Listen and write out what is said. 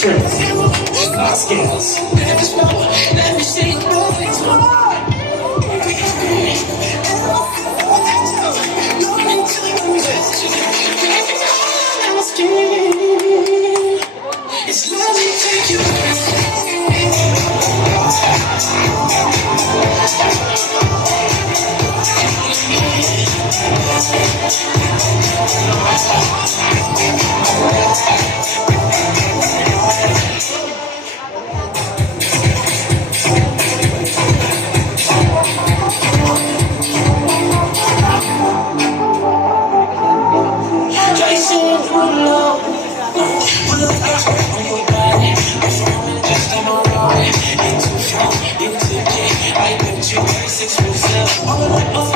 Trips, not scales. Let me see nothing's hard. It's let me take you. I bet you 36%.